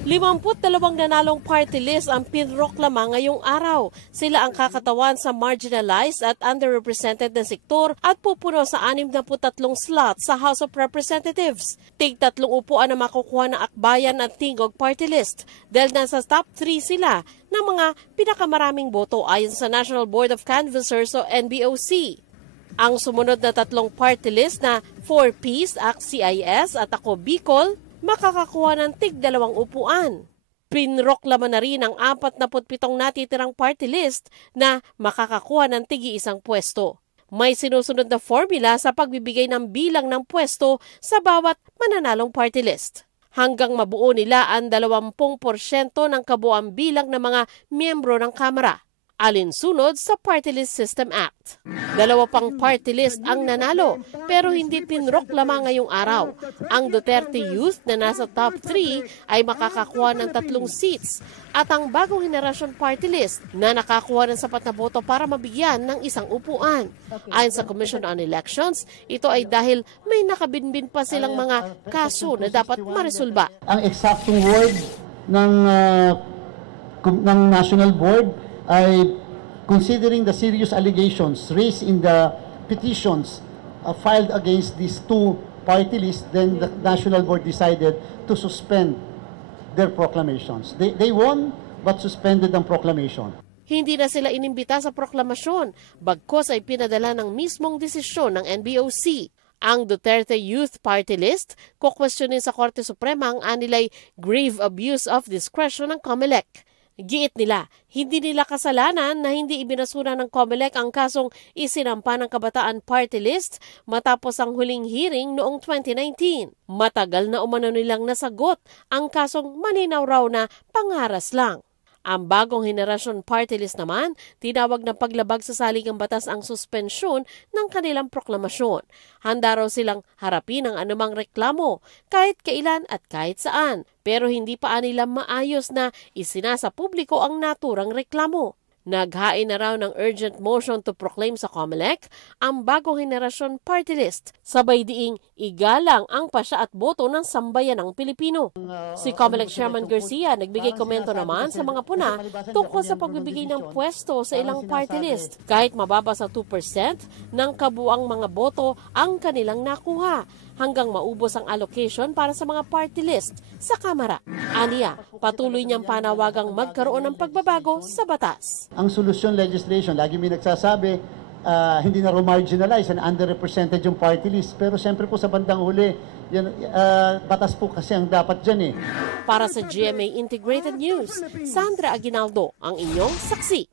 52 nanalong party list ang pinroklama ngayong araw. Sila ang kakatawan sa marginalized at underrepresented na sektor at pupuno sa 63 slots sa House of Representatives. Tig-3 upuan na makukuha ng Akbayan at Tingog party list dahil nasa top 3 sila ng mga pinakamaraming boto ayon sa National Board of Canvassers o NBOC. Ang sumunod na 3 party list na 4Ps, ACT-CIS at Ako Bicol, makakakuha ng tig-2 upuan. Pinroklama na rin ang 47 natitirang party list na makakakuha ng tig-1 pwesto. May sinusunod na formula sa pagbibigay ng bilang ng pwesto sa bawat mananalong party list. Hanggang mabuo nila ang 20% ng kabuuang bilang ng mga miyembro ng Kamara, alinsunod sa Party List System Act. 2 pang party list ang nanalo pero hindi pinroklama ngayong araw. Ang Duterte Youth na nasa top 3 ay makakakuha ng 3 seats at ang Bagong Henerasyon Party List na nakakuha ng sapat na boto para mabigyan ng 1 upuan. Ayon sa Commission on Elections, ito ay dahil may nakabinbin pa silang mga kaso na dapat maresolba. Ang eksaktong word ng National Board ay considering the serious allegations raised in the petitions filed against these 2 party lists, then the National Board decided to suspend their proclamations. They won but suspended ang proclamation. Hindi na sila inimbita sa proklamasyon, bagkos ay pinadala ng mismong desisyon ng NBOC. Ang Duterte Youth Party List, kukwestiyonin sa Korte Suprema ang anilay grave abuse of discretion ng COMELEC. Giit nila, hindi nila kasalanan na hindi ibinasura ng COMELEC ang kasong isinampa ng Kabataan Party List matapos ang huling hearing noong 2019. Matagal na umano nilang nasagot ang kasong malinaw raw na pangharas lang. Ang Bagong Henerasyon Party List naman, tinawag na paglabag sa saligang batas ang suspensyon ng kanilang proklamasyon. Handa raw silang harapin ang anumang reklamo, kahit kailan at kahit saan. Pero hindi pa nila maayos na isinasa publiko ang naturang reklamo. Naghain na raw ng urgent motion to proclaim sa COMELEC ang Bagong Henerasyon Party List, sabay diing igalang ang pasya at boto ng sambayanang Pilipino. Si COMELEC Chairman Garcia nagbigay komento naman sa mga puna tungkol sa pagbibigay ng pwesto sa ilang party list, kahit mababa sa 2% ng kabuang mga boto ang kanilang nakuha, hanggang maubos ang allocation para sa mga party list sa Kamara. Aniya, patuloy niyang panawagang magkaroon ng pagbabago sa batas. Ang solusyon legislation, lagi may nagsasabi, hindi na marginalize and underrepresented yung party list. Pero siyempre po sa bandang huli, yan, batas po kasi ang dapat dyan eh. Para sa GMA Integrated News, Sandra Aguinaldo, ang inyong saksi.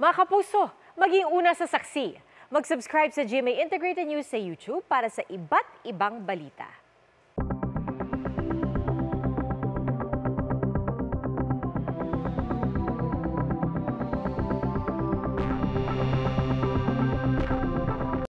Mga kapuso, maging una sa saksi. Mag-subscribe sa GMA Integrated News sa YouTube para sa iba't ibang balita.